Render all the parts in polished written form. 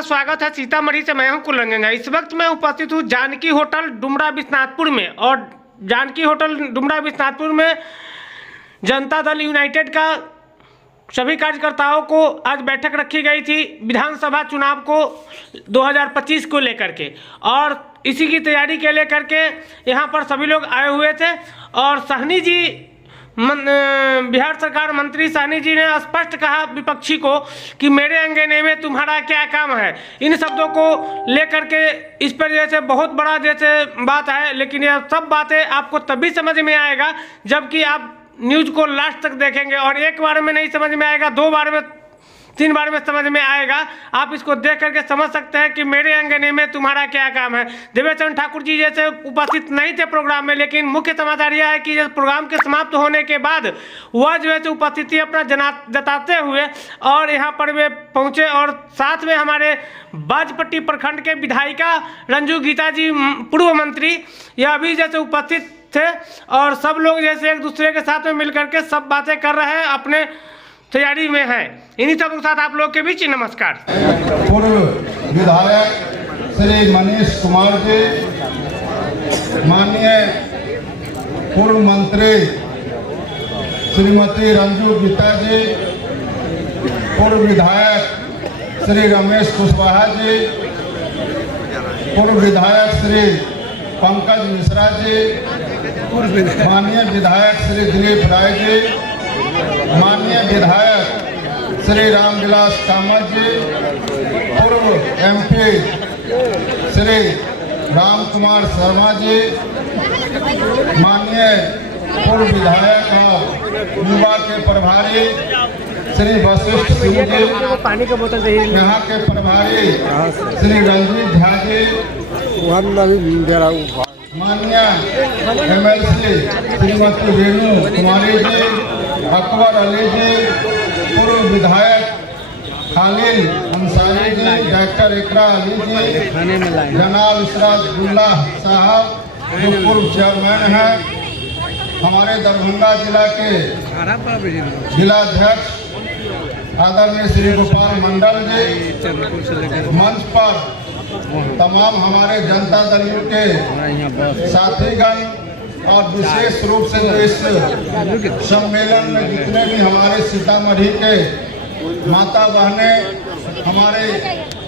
का स्वागत है सीतामढ़ी से। मैं हूं कुलरंजन। इस वक्त मैं उपस्थित हूं जानकी होटल डुमरा विश्वनाथपुर में, और जानकी होटल डुमरा विश्वनाथपुर में जनता दल यूनाइटेड का सभी कार्यकर्ताओं को आज बैठक रखी गई थी विधानसभा चुनाव को 2025 को लेकर के, और इसी की तैयारी के लेकर के यहाँ पर सभी लोग आए हुए थे। और साहनी जी बिहार सरकार मंत्री साहनी जी ने स्पष्ट कहा विपक्षी को कि मेरे अंगने में तुम्हारा क्या काम है। इन शब्दों को लेकर के इस पर जैसे बहुत बड़ा जैसे बात है, लेकिन यह सब बातें आपको तभी समझ में आएगा जबकि आप न्यूज़ को लास्ट तक देखेंगे। और एक बार में नहीं समझ में आएगा, 2 बार में 3 बार में समझ में आएगा। आप इसको देख करके समझ सकते हैं कि मेरे अंगने में तुम्हारा क्या काम है। देवेचंद ठाकुर जी जैसे उपस्थित नहीं थे प्रोग्राम में, लेकिन मुख्य समाचार यह है कि प्रोग्राम के समाप्त होने के बाद वह जो है उपस्थिति अपना जताते हुए और यहाँ पर वे पहुँचे, और साथ में हमारे बाजपट्टी प्रखंड के विधायिका रंजू गीता जी पूर्व मंत्री यह भी जैसे उपस्थित थे, और सब लोग जैसे एक दूसरे के साथ में मिलकर के सब बातें कर रहे हैं, अपने तैयारी में है। इन्हीं सब के साथ आप लोग के बीच नमस्कार। पूर्व विधायक श्री मनीष कुमार जी, माननीय पूर्व मंत्री श्रीमती रंजू गीता जी, पूर्व विधायक श्री रमेश कुशवाहा जी, पूर्व विधायक श्री पंकज मिश्रा जी, माननीय विधायक श्री दिलीप राय जी, माननीय विधायक श्री रामविलास कामत जी, पूर्व MP श्री राम कुमार शर्मा जी, माननीय पूर्व विधायक और युवा के प्रभारी श्री वशिष्ठ सिंह जी, पानी का बोतल यहाँ के प्रभारी श्री रंजीत झा जी, माननीय MLC श्रीमती रेणु कुमारी जी, अकबर अली जी, पूर्व विधायक खालिद अंसारी जी, डॉक्टर इकरा अली जी, जनाब इसराजुल्लाह साहब जो पूर्व चेयरमैन हैं, हमारे दरभंगा जिला के जिलाध्यक्ष आदरणीय श्री गोपाल मंडल जी, मंच पर तमाम हमारे जनता दल के साथीगण, और विशेष रूप से जो इस सम्मेलन में जितने भी हमारे सीतामढ़ी के माता बहनें, हमारे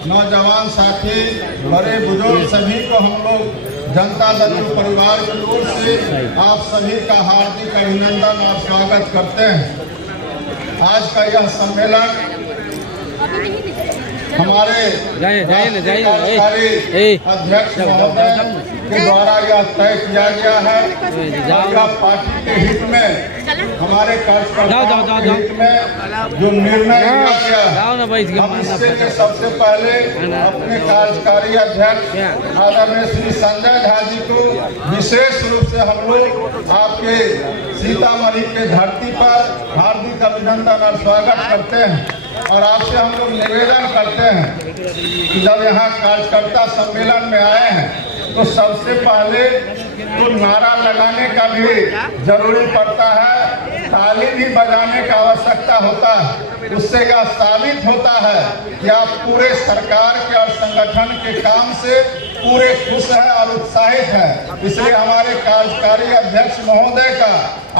नौजवान साथी, बड़े बुजुर्ग, सभी को हम लोग जनता दल परिवार की ओर से आप सभी का हार्दिक अभिनंदन और स्वागत करते हैं। आज का यह सम्मेलन हमारे अध्यक्ष महोदय के द्वारा यह तय किया गया है, यह पार्टी के हित में, हमारे कार्यकर्ताओं के हित में जो निर्णय लिया गया, हम इससे के सबसे पहले अपने कार्यकारी अध्यक्ष आदरणीय श्री संजय झा जी को विशेष रूप से हम लोग आपके सीतामढ़ी के धरती पर हार्दिक अभिनंदन और स्वागत करते हैं। और आपसे हम लोग निवेदन करते हैं कि जब यहाँ कार्यकर्ता सम्मेलन में आए हैं तो सबसे पहले तो नारा लगाने का भी जरूरी पड़ता है, ताली भी बजाने का आवश्यकता होता है। उससे यह साबित होता है कि आप पूरे सरकार के और संगठन के काम से पूरे खुश हैं और उत्साहित हैं। इसलिए हमारे कार्यकारी अध्यक्ष महोदय का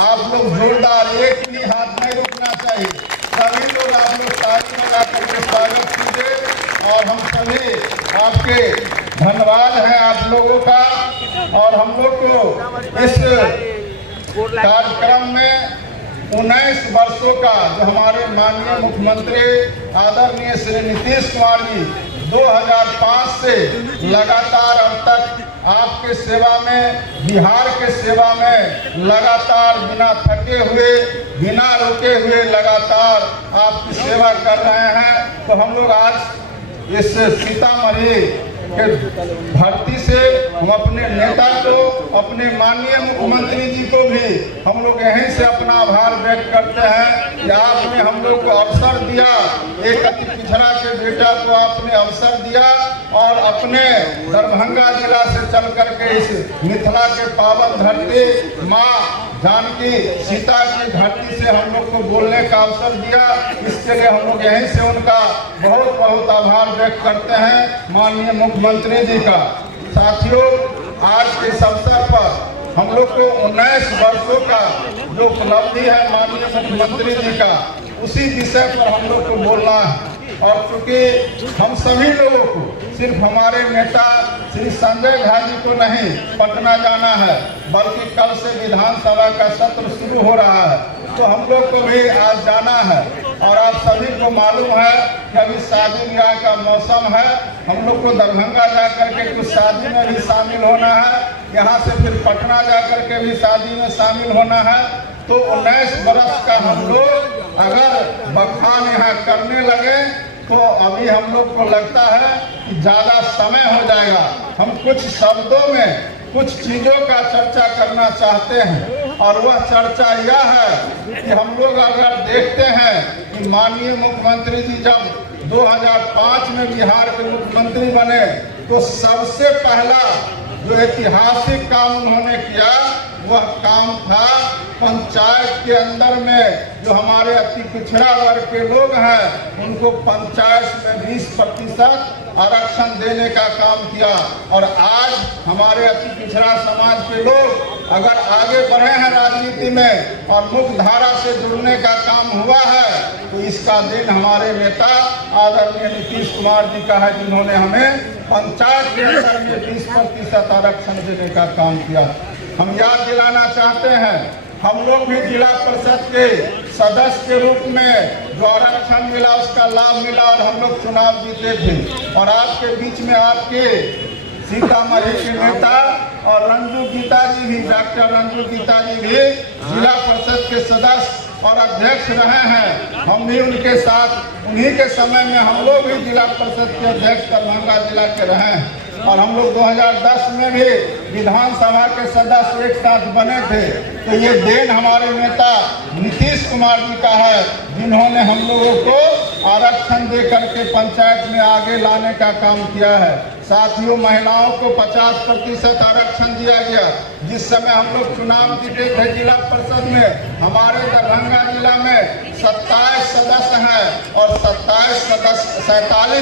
आप लोग जोरदार एक भी हाथ नहीं रुकना चाहिए। सभी लोग आप लोग ताली बजा करके स्वागत कीजिए, और हम सभी आपके धन्यवाद है आप लोगों का। और हम लोग को इस कार्यक्रम में 19 वर्षों का जो हमारे माननीय मुख्यमंत्री आदरणीय श्री नीतीश कुमार जी 2005 से लगातार अब तक आपके सेवा में, बिहार के सेवा में लगातार बिना थके हुए, बिना रुके हुए लगातार आपकी सेवा कर रहे हैं। तो हम लोग आज इस सीतामढ़ी के धरती से हम अपने नेता को, अपने माननीय मुख्यमंत्री जी को भी हम लोग यहीं से अपना आभार व्यक्त करते हैं कि आपने हम लोग को अवसर दिया, एक अति पिछड़ा के बेटा को आपने अवसर दिया और अपने दरभंगा जिला से चल करके इस मिथिला के पावन धरती माँ जानकी सीता की धरती से हम लोग को बोलने का अवसर दिया। इसके लिए हम लोग यहीं से उनका बहुत बहुत आभार व्यक्त करते हैं माननीय मुख्यमंत्री जी का। साथियों, आज के इस अवसर पर हम लोग को 19 वर्षों का जो उपलब्धि है माननीय मुख्यमंत्री जी का, उसी विषय पर हम लोग को बोलना है। और चूंकि हम सभी लोगों को, सिर्फ हमारे नेता श्री संजय झा जी को नहीं पटना जाना है, बल्कि कल से विधानसभा का सत्र शुरू हो रहा है, तो हम लोग को भी आज जाना है। और आप सभी को मालूम है कि अभी शादी ब्याह का मौसम है, हम लोग को दरभंगा जाकर के कुछ शादी में भी शामिल होना है, यहाँ से फिर पटना जाकर के भी शादी में शामिल होना है। तो 19 वर्ष का हम लोग अगर बखान यहाँ करने लगे तो अभी हम लोग को लगता है कि ज़्यादा समय हो जाएगा। हम कुछ शब्दों में कुछ चीज़ों का चर्चा करना चाहते हैं, और वह चर्चा यह है कि हम लोग अगर देखते हैं कि माननीय मुख्यमंत्री जी जब 2005 में बिहार के मुख्यमंत्री बने, तो सबसे पहला जो ऐतिहासिक काम उन्होंने किया वह काम था पंचायत के अंदर में जो हमारे अति पिछड़ा वर्ग के लोग हैं उनको पंचायत में 20% आरक्षण देने का काम किया। और आज हमारे अति पिछड़ा समाज के लोग अगर आगे बढ़े हैं राजनीति में और मुख्य धारा से जुड़ने का काम हुआ है, तो इसका दिन हमारे नेता आदरणीय नीतीश कुमार जी का है, जिन्होंने हमें पंचायत के अंदर में 20% आरक्षण देने का काम किया। हम याद दिलाना चाहते हैं, हम लोग भी जिला परिषद के सदस्य के रूप में जो आरक्षण मिला उसका लाभ मिला और हम लोग चुनाव जीते थे। और आपके बीच में आपके सीतामढ़ी के नेता और रंजू गीता जी भी, डॉक्टर रंजू गीता जी भी जिला परिषद के सदस्य और अध्यक्ष रहे हैं। हम भी उनके साथ उन्हीं के समय में हम लोग भी जिला परिषद के अध्यक्ष दरभंगा जिला के रहे हैं। और हम लोग 2010 में भी विधानसभा के सदस्य एक साथ बने थे। तो ये देन हमारे नेता नीतीश कुमार जी का है, जिन्होंने हम लोगों को आरक्षण दे करके पंचायत में आगे लाने का काम किया है। साथियों, महिलाओं को 50% आरक्षण दिया गया। जिस समय हम लोग चुनाव जीते थे जिला परिषद में, हमारे दरभंगा जिला में 27 सदस्य हैं और 47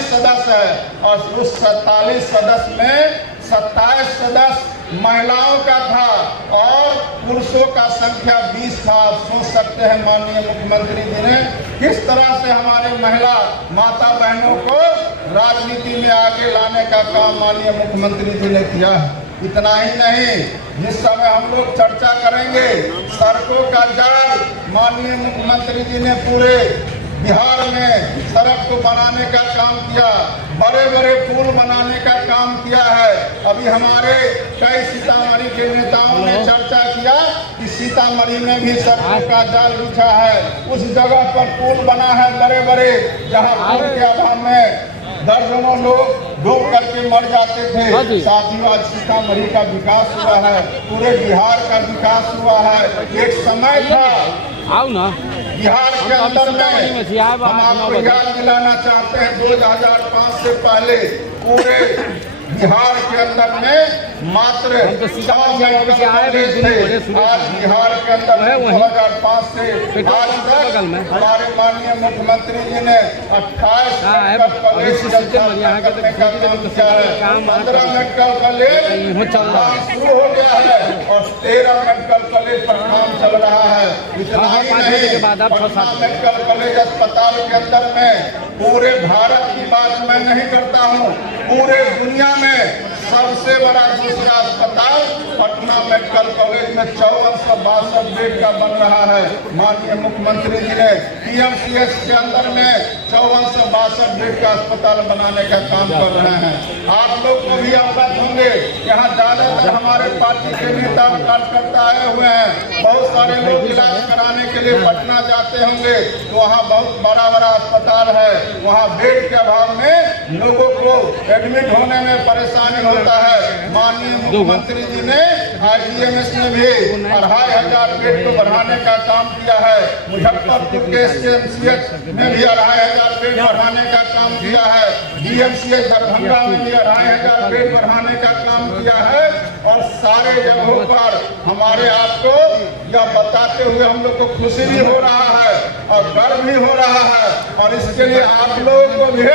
सदस्य हैं, और उस 47 सदस्य में 27 सदस्य महिलाओं का था और पुरुषों का संख्या 20 था। आप सोच सकते हैं माननीय मुख्यमंत्री जी ने किस तरह से हमारे महिला माता बहनों को राजनीति में आगे लाने का काम माननीय मुख्यमंत्री जी ने किया है। इतना ही नहीं, जिस समय हम लोग चर्चा करेंगे सड़कों का जाल, माननीय मुख्यमंत्री जी ने पूरे बिहार में सड़क को बनाने का काम किया, बड़े बड़े पुल बनाने का काम किया है। अभी हमारे कई सीतामढ़ी के नेताओं ने चर्चा किया कि सीतामढ़ी में भी सड़कों का जाल बिछा है, उस जगह पर पुल बना है बड़े बड़े, जहाँ पुल के अभाव में दर्जनों लोग डूब करके मर जाते थे। साथियों, आज सीतामढ़ी का विकास हुआ है, पूरे बिहार का विकास हुआ है। एक समय था बिहार के अंदर में, हम आपको याद दिलाना चाहते हैं, 2005 से पहले पूरे बिहार के अंदर में मात्र 4 जनपद थे। आज बिहार के अंदर 2005 से आज तक हमारे माननीय मुख्यमंत्री जी ने 28 मेडिकल कॉलेज करने का काम किया है। 15 मेडिकल कॉलेज शुरू हो गया है और 13 मेडिकल कॉलेज पर काम चल रहा है। इतना ही नहीं, पटना मेडिकल कॉलेज अस्पताल के अंदर में पूरे भारत की बात मैं नहीं करता हूँ, पूरे दुनिया में सबसे बड़ा दूसरा अस्पताल पटना मेडिकल कॉलेज में 5462 बेड का बन रहा है। माननीय मुख्यमंत्री जी ने पीएमसीएच के अंदर में 5462 बेड का अस्पताल बनाने का काम कर रहे हैं। आप लोग को भी अवगत होंगे, यहाँ ज्यादातर हमारे पार्टी के नेता और कार्यकर्ता आए हुए हैं। बहुत सारे लोग इलाज कराने के लिए पटना जाते होंगे, तो वहाँ बहुत बड़ा बड़ा अस्पताल है, वहाँ बेड के अभाव में लोगों को एडमिट होने में परेशानी होता है। माननीय मुख्यमंत्री जी ने IGMS में भी 2,500 बेड को बढ़ाने का काम किया है। मुजफ्फरपुर के SKMCH में भी 2,500 बेड बढ़ाने का काम किया है। DMCH दरभंगा में भी 2,500 बेड बढ़ाने का काम किया है। और सारे जगहों पर हमारे आपको यह बताते हुए हम लोग को खुशी भी हो रहा है और गर्व भी हो रहा है। और इसके लिए आप लोगों को भी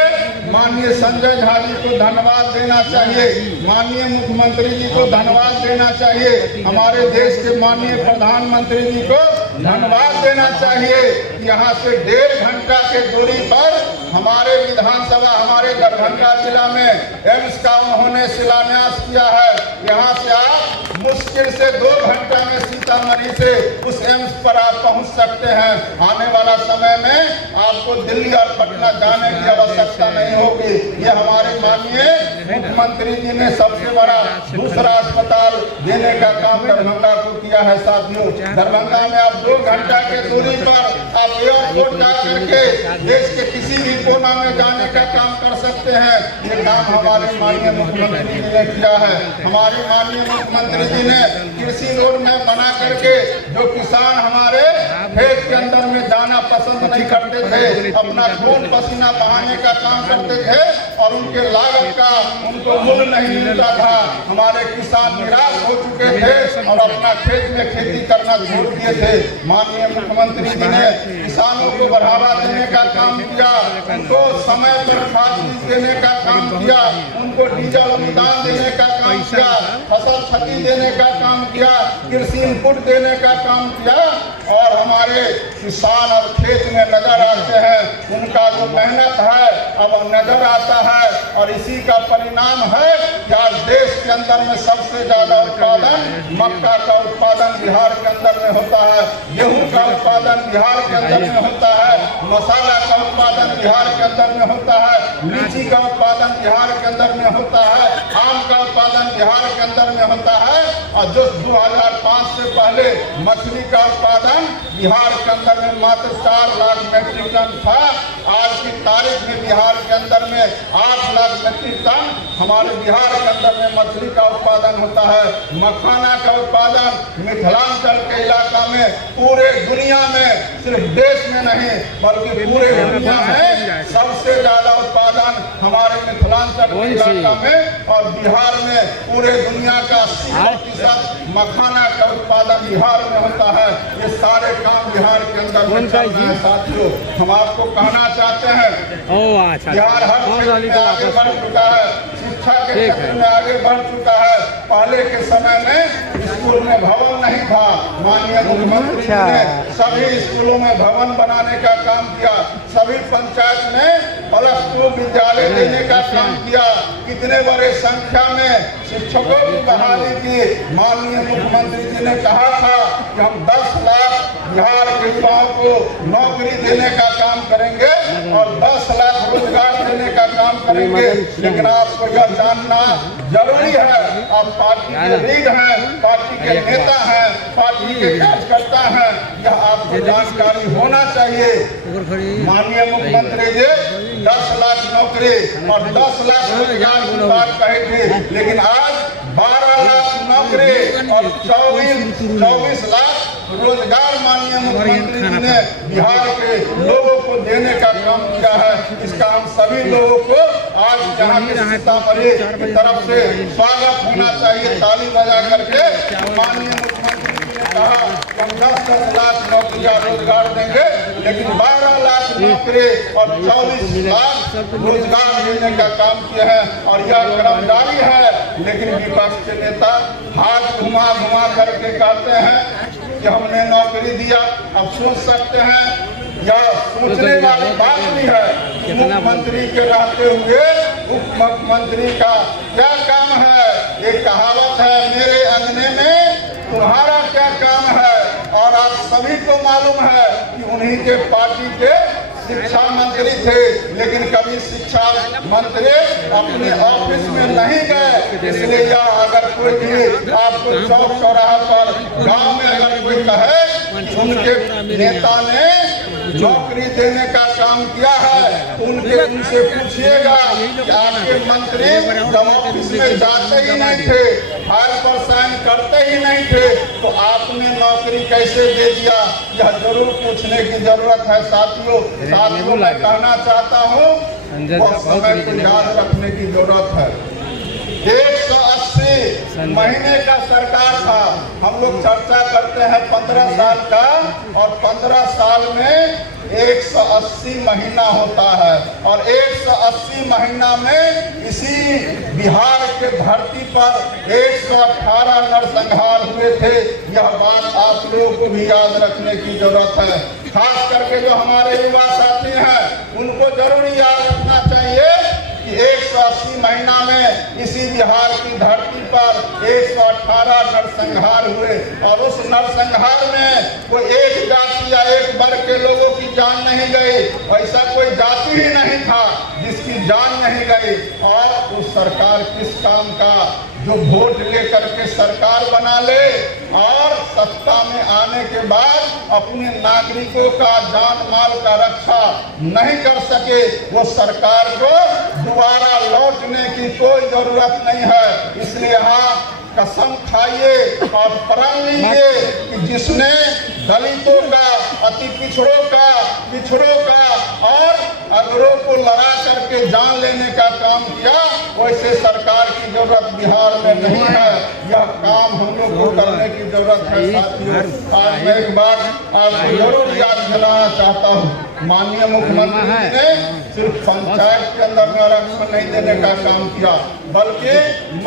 माननीय संजय झा जी को धन्यवाद देना चाहिए, माननीय मुख्यमंत्री जी को धन्यवाद देना चाहिए, हमारे देश के माननीय प्रधानमंत्री जी को धन्यवाद देना चाहिए। यहाँ से 1.5 घंटा के दूरी पर हमारे विधानसभा, हमारे दरभंगा जिला में एम्स का उन्होंने शिलान्यास किया है। यहाँ से आप मुश्किल से 2 घंटा में सीतामढ़ी से उस एम्स पर आप पहुँच सकते हैं। आने वाला समय में आपको दिल्ली और पटना जाने की आवश्यकता नहीं होगी। ये हमारे माननीय मुख्यमंत्री जी ने सबसे बड़ा दूसरा अस्पताल देने का काम दरभंगा को किया है। साथियों, दरभंगा में आप 2 घंटा के दूरी पर आप एयरपोर्ट जा करके देश के किसी भी कोना में जाने का काम कर सकते हैं। ये काम हमारे माननीय मुख्यमंत्री जी ने किया है। हमारे माननीय मुख्यमंत्री जी ने कृषि रोड मैप बना करके जो किसान हमारे खेत के अंदर में जाना पसंद नहीं करते थे, अपना खून पसीना बहाने का काम करते थे और उनके लागत का उनको मूल्य नहीं मिलता था। हमारे किसान निराश हो चुके थे और अपना खेत में खेती करना छोड़ दिए थे। माननीय मुख्यमंत्री जी ने किसानों को बढ़ावा देने का काम किया, उनको समय पर खाद बीज देने का काम किया, उनको डीजल अनुदान देने का काम किया, फसल क्षति देने का काम किया, कृषि इनपुट देने का काम किया। और हमारे किसान अब खेत में नजर आते हैं, उनका जो मेहनत है अब नजर आता है। और इसी का परिणाम है कि आज देश के अंदर में सबसे ज्यादा उत्पादन मक्का का उत्पादन बिहार के अंदर में होता है, गेहूं का उत्पादन बिहार के अंदर में होता है, मसाला का उत्पादन बिहार के अंदर में होता है, लीची का उत्पादन बिहार के अंदर में होता है, आम का उत्पादन बिहार के अंदर में होता है। और जो 2005 से पहले मछली का उत्पादन बिहार के अंदर में मात्र 4 लाख मेट्रिक टन था, आज की तारीख में बिहार के अंदर में 8 लाख मेट्रिक टन हमारे बिहार के अंदर में मछली का उत्पादन होता है। मखाना का उत्पादन मिथिलांचल के इलाका में पूरे दुनिया में, सिर्फ देश में नहीं बल्कि पूरे दुनिया में सबसे ज्यादा उत्पादन हमारे मिथिलांचल के इलाका में और बिहार में पूरे दुनिया का 80% मखाना का उत्पादन बिहार में होता है। ये सारे काम बिहार के अंदर में चल रहे हैं। साथियों, हम आपको कहना चाहते हैं बिहार हर क्षेत्र में आगे बढ़ चुका है, शिक्षा के क्षेत्र में आगे बढ़ चुका है। पहले के समय में स्कूल में भवन नहीं था, माननीय मुख्यमंत्री जी ने सभी स्कूलों में भवन बनाने का काम किया, सभी पंचायत में +2 विद्यालय देने का काम किया, कितने बड़े संख्या में शिक्षकों की बहाली की। माननीय मुख्यमंत्री जी ने कहा था कि हम 10 लाख बिहार के युवाओं को नौकरी देने का काम करेंगे और 10 लाख रोजगार देने का काम करेंगे। लेकिन आपको यह जानना जरूरी है, आप पार्टी के लीड हैं, पार्टी के नेता हैं, पार्टी के कार्यकर्ता हैं, यह आपको जानकारी होना चाहिए। माननीय मुख्यमंत्री जी 10 लाख नौकरी और 10 लाख रोजगार की बात कही थी, लेकिन आज 12 लाख नौकरी और 24 लाख रोजगार माननीय मुख्यमंत्री जी ने बिहार के लोगों को देने का काम किया है। इसका हम सभी लोगों को आज यहाँ के सीतामढ़ी की तरफ से स्वागत होना चाहिए, ताली बजा करके। माननीय मुख्यमंत्री जी ने कहा कि हम 10 लाख नौकरियां रोजगार देंगे, लेकिन 12 लाख नौकरी और 24 लाख रोजगार देने का काम किया है और यह क्रम जारी है। लेकिन विपक्ष के नेता हाथ घुमा घुमा करके कहते हैं कि हमने नौकरी दिया। अब सोच सकते हैं, यह सोचने वाली बात भी है कि मुख्यमंत्री के रहते हुए उप मुख्यमंत्री का क्या काम है। एक कहावत है, मेरे अंगने में तुम्हारा क्या काम है। और आप सभी को मालूम है कि उन्हीं के पार्टी के शिक्षा मंत्री थे, लेकिन कभी शिक्षा मंत्री अपने ऑफिस में नहीं गए। इसलिए यह अगर कोई भी आपको चौक चौराहा पर गांव में अगर कोई कहे उनके नेता ने नौकरी देने का काम किया है, उनसे पूछिएगा कि आपके मंत्री जब ऑफिस में जाते ही नहीं थे, फाइल पर साइन करते ही नहीं थे, तो आपने नौकरी कैसे दे दिया? यह जरूर पूछने की जरूरत है साथियों। मैं कहना चाहता हूँ, वह समय को याद रखने की जरूरत है। 180 महीने का सरकार था। हम लोग चर्चा करते हैं 15 साल का, और 15 साल में 180 महीना होता है, और 180 महीना में इसी बिहार के धरती पर 118 नरसंहार हुए थे। यह बात आप लोगों को भी याद रखने की जरूरत है। खास करके जो हमारे युवा साथी हैं, उनको जरूर याद रखना चाहिए कि 180 महीना में इसी बिहार की धरती पर 118 नरसंहार हुए, और उस नरसंहार में कोई एक जाति या एक वर्ग के लोगों की जान नहीं गई। ऐसा कोई जाति ही नहीं था जिसकी जान नहीं गई। और उस सरकार किस काम का, जो वोट लेकर के सरकार बना ले और सत्ता में आने के बाद अपने नागरिकों का जान माल का रक्षा नहीं कर सके, वो सरकार को दोबारा लौटने की कोई जरूरत नहीं है। इसलिए यहाँ कसम खाइए और प्रण लीजिए कि जिसने दलितों का, अति पिछड़ों का और अगरों को लड़ा करके जान लेने का काम किया, वैसे सरकार की जरूरत बिहार में नहीं है। यह काम हम लोग को करने की जरूरत है साथियों। आज मैं एक बात आपको जरूर याद दिलाना चाहता हूँ, माननीय मुख्यमंत्री ने सिर्फ पंचायत के अंदर में आरक्षण नहीं देने का काम किया, बल्कि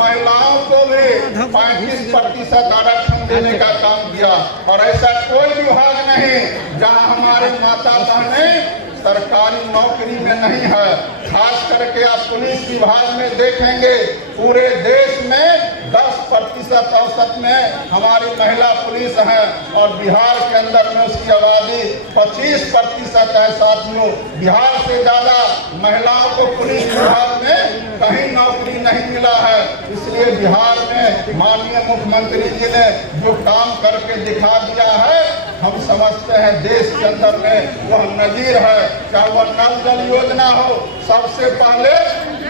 महिलाओं को भी 35% आरक्षण देने का काम किया। और ऐसा कोई विभाग नहीं जहां हमारे माता बहनें सरकारी नौकरी में नहीं है। खास करके आप पुलिस विभाग में देखेंगे, पूरे देश में 10% औसत में हमारी महिला पुलिस है, और बिहार के अंदर में उसकी आबादी 25% है साथियों। बिहार से ज्यादा महिलाओं को पुलिस विभाग में कहीं नौकरी नहीं मिला है। इसलिए बिहार में माननीय मुख्यमंत्री जी ने जो काम करके दिखा दिया है, हम समझते हैं देश के अंदर में वह नजीर है। चाहे वह नल जल योजना हो, सबसे पहले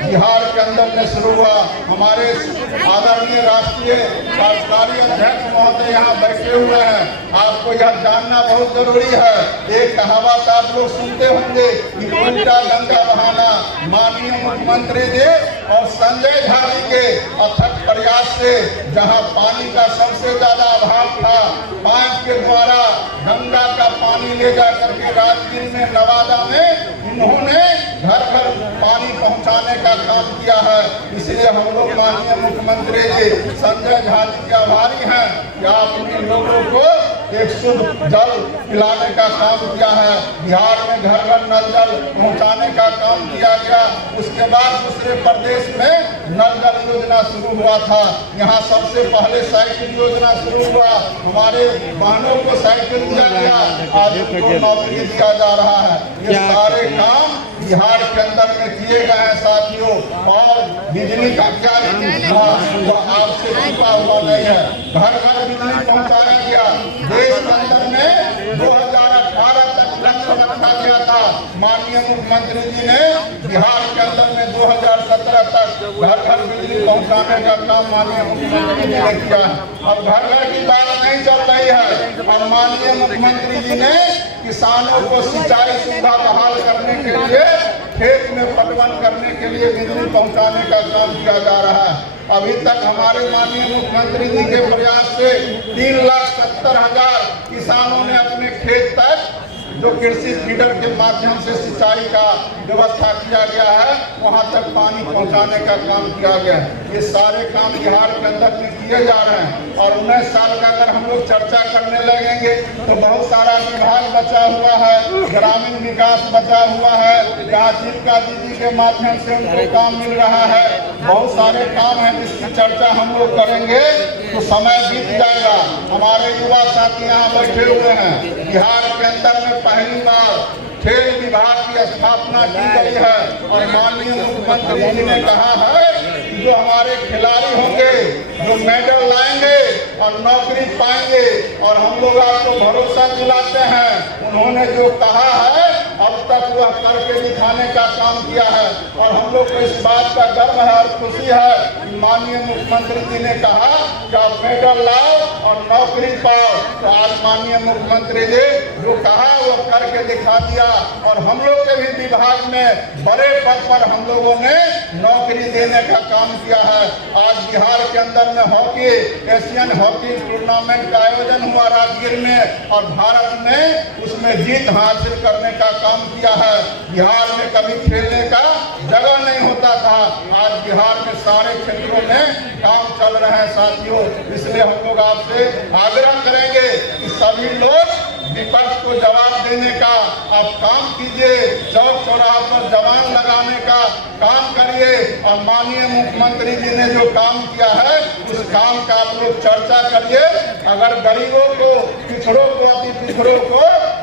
बिहार के अंदर में शुरू हुआ। हमारे आदरणीय राष्ट्रीय कार्यकारी अध्यक्ष महोदय यहाँ बैठे हुए हैं, आपको यह जानना बहुत जरूरी है। एक कहावत आप लोग सुनते होंगे कि उल्टा गंगा बहाना। माननीय मुख्यमंत्री जी और संजय झा जी के अथक प्रयास से जहाँ पानी का सबसे ज्यादा अभाव था, पाइप के द्वारा गंगा का पानी ले जा करके राजगीर में, नवादा में इन्होंने घर घर पानी पहुंचाने का काम किया है। इसलिए हम लोग माननीय मुख्यमंत्री जी संजय झा जी के आभारी हैं कि आपने लोगों को एक शुद्ध जल पिलाने का काम किया है। बिहार में घर घर नल जल पहुंचाने का काम किया गया। उसके बाद दूसरे प्रदेश में नल जल योजना शुरू हुआ था। यहाँ सबसे पहले साइकिल योजना शुरू हुआ, हमारे बहनों को साइकिल दिया गया, आज उनको नौकरी दिया जा रहा है। ये सारे काम बिहार के अंदर में किए गए हैं साथियों। और बिजली का क्या आपसे छुपा हुआ नहीं है, घर घर बिजली पहुंचाया गया। देश के अंदर में 2018 तक लक्ष्य रखा गया था। माननीय मुख्यमंत्री जी ने बिहार के अंदर में 2017 तक घर घर बिजली पहुंचाने का काम माननीय मुख्यमंत्री जी ने किया है। अब घर घर की बात नहीं चल रही है, और माननीय मुख्यमंत्री जी ने किसानों को सिंचाई सुविधा बहाल करने के लिए, खेत में पटवन करने के लिए बिजली पहुंचाने का काम किया जा रहा है। अभी तक हमारे माननीय मुख्यमंत्री जी के प्रयास से 3,70,000 किसानों ने अपने खेत तक जो कृषि फीडर के माध्यम से सिंचाई का व्यवस्था किया गया है, वहां तक पानी पहुंचाने का काम किया गया है। ये सारे काम बिहार के अंदर में किए जा रहे हैं। और 19 साल का अगर हम लोग चर्चा करने लगेंगे तो बहुत सारा विभाग बचा हुआ है, ग्रामीण विकास बचा हुआ है, जीविका दीदी के माध्यम से उनको काम मिल रहा है। बहुत सारे काम है जिसकी चर्चा हम लोग करेंगे तो समय बीत जाएगा। हमारे युवा साथी यहाँ बैठे हुए हैं। बिहार के अंदर में पहली बार खेल विभाग की स्थापना की गई है, और माननीय मुख्यमंत्री जी ने कहा है कि जो हमारे खिलाड़ी होंगे, जो मेडल लाएंगे, और नौकरी पाएंगे। और हम लोग आपको भरोसा दिलाते हैं, उन्होंने जो कहा है अब तक वह करके दिखाने का काम किया है। और हम लोग को इस बात का गर्व है और खुशी है कि माननीय मुख्यमंत्री जी ने कहा कि आप मेडल लाओ और नौकरी पाओ। तो आज माननीय मुख्यमंत्री जी जो कहा वो करके दिखा दिया। और हम लोग के भी विभाग में बड़े पद पर हम लोगों ने नौकरी देने का काम किया है। आज बिहार के अंदर में हॉकी एशियन हॉकी टूर्नामेंट का आयोजन हुआ राजगीर में, और भारत ने उसमें जीत हासिल करने का काम किया है। बिहार में कभी खेलने का जगह नहीं होता था, आज बिहार में सारे क्षेत्रों में काम चल रहे हैं साथियों। इसलिए हम लोग आपसे आग्रह करेंगे कि सभी लोग विपक्ष को जवाब देने का आप काम कीजिए, चौक चौराहा पर जवान लगाने का काम करिए। और माननीय मुख्यमंत्री जी ने जो काम किया है उस काम का आप लोग चर्चा करिए। अगर गरीबों को, पिछड़ों को, अति पिछड़ों को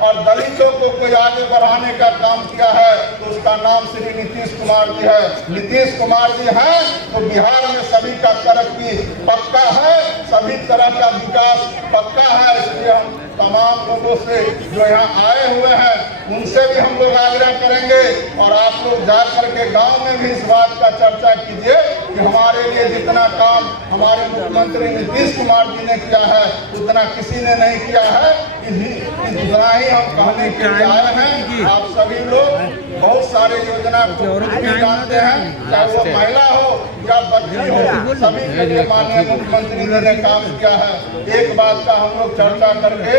और दलितों को कोई आगे बढ़ाने का काम किया है तो उसका नाम श्री नीतीश कुमार जी है। नीतीश कुमार जी हैं तो बिहार में सभी का तरक्की पक्का है, सभी तरह का विकास पक्का है। इसलिए हम तमाम लोगों से जो यहाँ आए हुए हैं उनसे भी हम लोग आग्रह करेंगे, और आप लोग जा करके गांव में भी इस बात का चर्चा कीजिए कि हमारे लिए जितना काम हमारे मुख्यमंत्री नीतीश कुमार जी ने किया है उतना किसी ने नहीं किया है। इतना ही हम कहने के लिए आए हैं। आप सभी लोग बहुत सारे योजना को भी जानते हैं, चाहे वो महिला हो या बच्ची हो, सभी के लिए माननीय मुख्यमंत्री जी ने काम किया है। एक बात का हम लोग चर्चा करके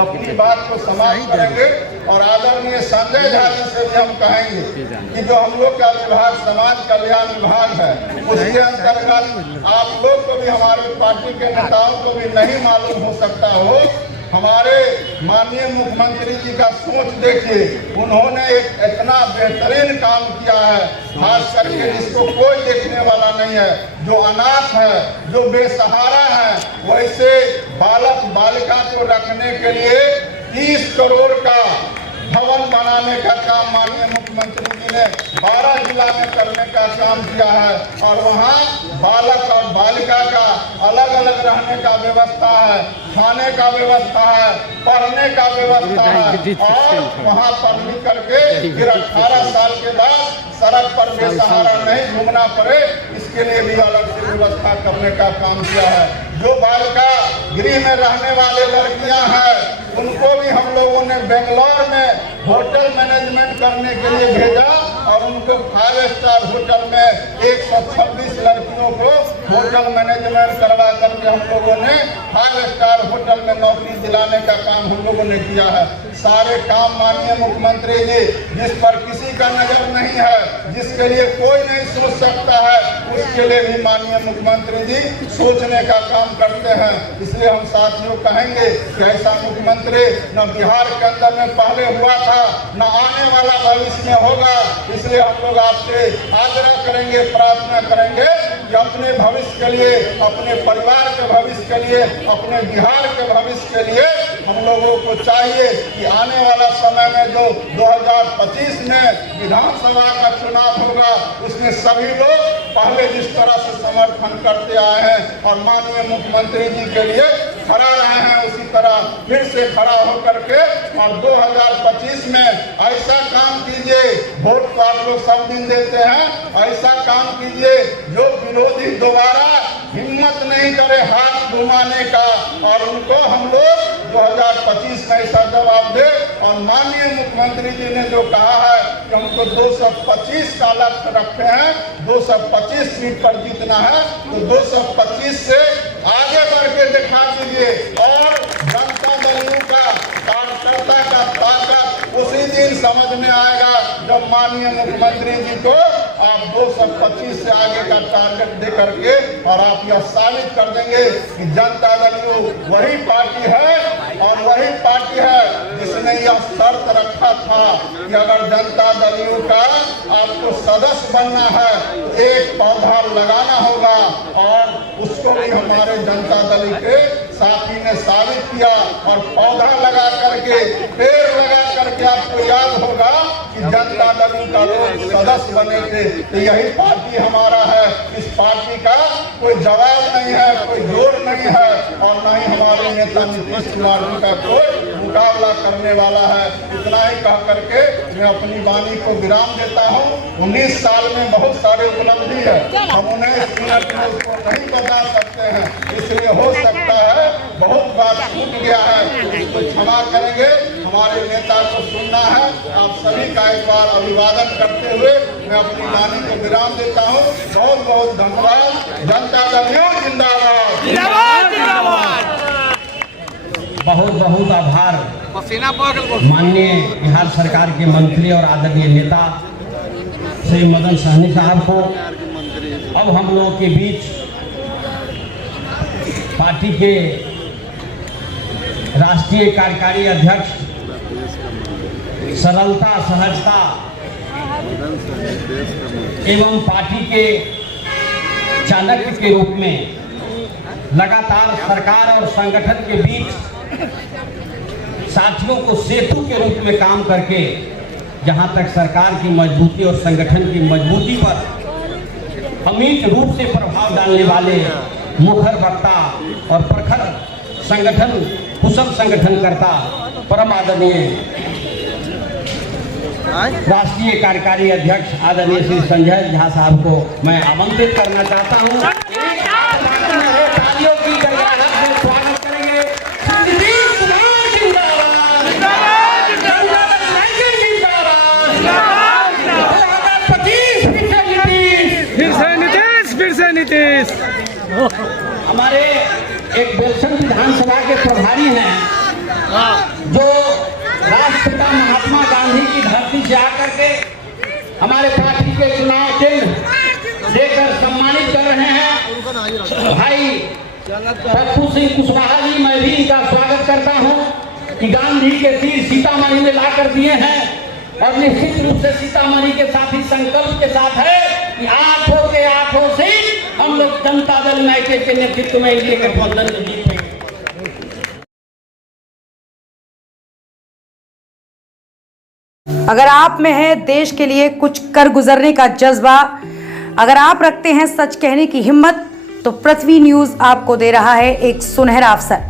अपनी बात को समाप्त करेंगे। और आदरणीय संजय झा जी से भी हम कहेंगे कि जो हम लोग का विभाग समाज कल्याण विभाग है उसके अंतर्गत आप लोग को भी, हमारे पार्टी के नेताओं को भी नहीं मालूम हो सकता हो, हमारे माननीय मुख्यमंत्री जी का सोच देखिए। उन्होंने एक इतना बेहतरीन काम किया है, खास करके जिसको कोई देखने वाला नहीं है, जो अनाथ है, जो बेसहारा है, वैसे बालक बालिका को रखने के लिए 30 करोड़ का भवन बनाने का काम माननीय मुख्यमंत्री जी ने 12 जिला में करने का काम किया है। और वहाँ बालक और बालिका का अलग अलग रहने का व्यवस्था है, खाने का व्यवस्था है, पढ़ने का व्यवस्था है। और वहाँ पढ़ लिख करके फिर 18 साल के बाद सड़क पर बेसहारा नहीं घूमना पड़े, इसके लिए भी अलग से व्यवस्था करने का काम किया है। जो बालिका गृह में रहने वाले लड़कियां हैं उनको भी हम लोगों ने बेंगलोर में होटल मैनेजमेंट करने के लिए भेजा, और उनको 5 स्टार होटल में 126 लड़कियों को होटल मैनेजमेंट करवा करके हम लोगों ने 5 स्टार होटल में नौकरी दिलाने का काम हम लोगों ने किया है। सारे काम माननीय मुख्यमंत्री जी जिस पर किसी का नजर नहीं है, जिसके लिए कोई नहीं सोच सकता है, उसके लिए भी माननीय मुख्यमंत्री जी सोचने का काम करते हैं। इसलिए हम साथियों कहेंगे कि ऐसा मुख्यमंत्री न बिहार के अंदर में पहले हुआ था, न आने वाला भविष्य में होगा। इसलिए हम लोग आपसे आग्रह करेंगे, प्रार्थना करेंगे कि अपने भविष्य के लिए, अपने परिवार के भविष्य के लिए, अपने बिहार के भविष्य के लिए हम लोगों को चाहिए कि आने वाला समय में जो 2025 में विधानसभा का चुनाव होगा उसमें सभी लोग पहले जिस तरह से समर्थन करते आए हैं और माननीय मुख्यमंत्री जी के लिए खड़ा रहे हैं, उसी तरह फिर से खड़ा होकर के और 2025 में ऐसा काम कीजिए। वोट तो आप लोग सब दिन देते हैं, ऐसा काम कीजिए जो विरोधी दोबारा हिम्मत नहीं करे हाथ घुमाने का, और उनको हम लोग 2025 में ऐसा जवाब दे। और माननीय मुख्यमंत्री जी ने जो कहा है कि हमको 225 का लक्ष्य रखे हैं, 225 सीट पर जीतना है, तो 225 से आगे बढ़ के दिखा दीजिए। और जनता दल का कार्यकर्ता का ताकत उसी दिन समझ में आएगा जब माननीय मुख्यमंत्री जी को आप 225 से आगे का टारगेट दे करके और आप यह साबित कर देंगे कि जनता दल वही पार्टी है और वही पार्टी है जिसने यह शर्त रखा था कि अगर जनता दल का आपको सदस्य बनना है तो एक पौधा लगाना होगा, और उसको भी हमारे जनता दल के साथी ने साबित किया। और पौधा लगा करके, पेड़ लगा करके आपको याद होगा कि जनता दल का लोग सदस्य बने थे। तो यही पार्टी हमारा है। इस पार्टी का कोई जवाब नहीं है, कोई जोर नहीं है। और न ही हमारे नेता नीतीश कुमार जी का कोई मुकाबला करने वाला है। इतना ही कह करके मैं अपनी वाणी को विराम देता हूँ। 19 साल में बहुत सारे उपलब्धि है, हम उन्हें इस मिनट में उसको नहीं बता सकते हैं, इसलिए हो सकता है बहुत बात छूट गया है, इसको क्षमा करेंगे। हमारे नेता को सुनना है। आप सभी का एक बार अभिवादन करते हुए मैं अपनी वाणी को विराम देता हूँ। बहुत बहुत धन्यवाद। जनता दल न्यूज़ जिंदाबाद जिंदाबाद जिंदाबाद। बहुत बहुत आभार माननीय बिहार सरकार के मंत्री और आदरणीय नेता श्री मदन सहनी साहब को। अब हम लोगों के बीच पार्टी के राष्ट्रीय कार्यकारी अध्यक्ष सरलता सहजता एवं पार्टी के चाणक्य के रूप में लगातार सरकार और संगठन के बीच साथियों को सेतु के रूप में काम करके जहां तक सरकार की मजबूती और संगठन की मजबूती पर अमिट रूप से प्रभाव डालने वाले मुखर वक्ता और प्रखर संगठन कुशल संगठनकर्ता परम आदरणीय राष्ट्रीय कार्यकारी अध्यक्ष आदरणीय श्री संजय झा साहब को मैं आमंत्रित करना चाहता हूं। तालियों की गड़गड़ाहट से स्वागत करेंगे। फिर से नीतीश हमारे एक बेलसर विधानसभा के प्रभारी हैं जो राष्ट्रपिता महात्मा गांधी की धरती से आकर के हमारे पार्टी के चुनाव चिन्ह देकर सम्मानित कर रहे हैं भाई पप्पू सिंह कुशवाहा जी। मैं भी इनका स्वागत करता हूं कि गांधी के तीर सीतामढ़ी में ला कर दिए हैं और निश्चित रूप से सीतामढ़ी के साथ ही संकल्प के साथ है कि 8 के 8 सीट हम लोग जनता दल यूनाइटेड के नेतृत्व में एनडीए गठबंधन में जीतेंगे। अगर आप में है देश के लिए कुछ कर गुजरने का जज्बा, अगर आप रखते हैं सच कहने की हिम्मत, तो पृथ्वी न्यूज आपको दे रहा है एक सुनहरा अवसर,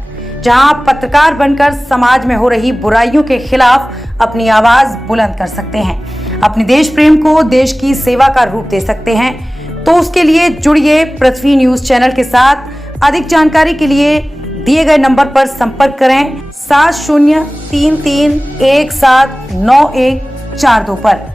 जहां आप पत्रकार बनकर समाज में हो रही बुराइयों के खिलाफ अपनी आवाज बुलंद कर सकते हैं, अपने देश प्रेम को देश की सेवा का रूप दे सकते हैं। तो उसके लिए जुड़िए पृथ्वी न्यूज चैनल के साथ। अधिक जानकारी के लिए दिए गए नंबर पर संपर्क करें 7033179142 पर।